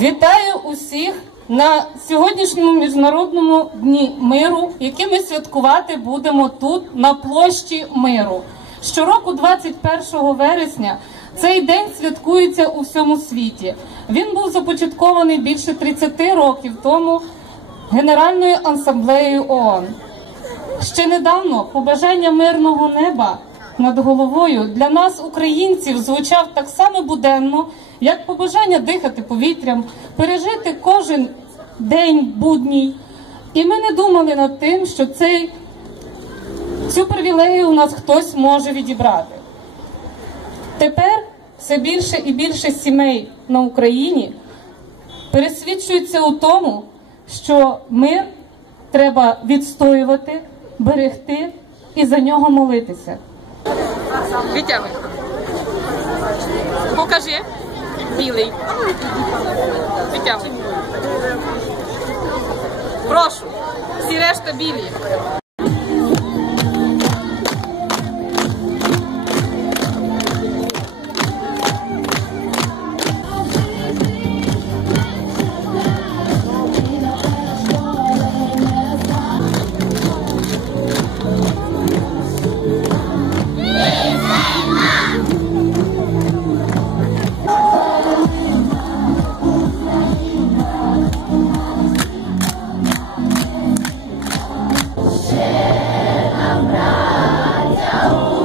Вітаю усіх на сьогоднішньому міжнародному дні миру, який ми святкувати будемо тут на площі миру. Щороку, 21 вересня, цей день святкується у всьому світі. Він був започаткований більше 30 років тому Генеральною асамблеєю ООН. Ще недавно побажання мирного неба над головою для нас, українців, звучав так само буденно, як побажання дихати повітрям, пережити кожен день будній. І ми не думали над тим, що цей, цю привілею у нас хтось може відібрати. Тепер все більше і більше сімей на Україні пересвідчуються у тому, що мир треба відстоювати, берегти і за нього молитися. Витягуй. Покажи. Білий. Витягуй. Прошу. Всі решта білі. 아!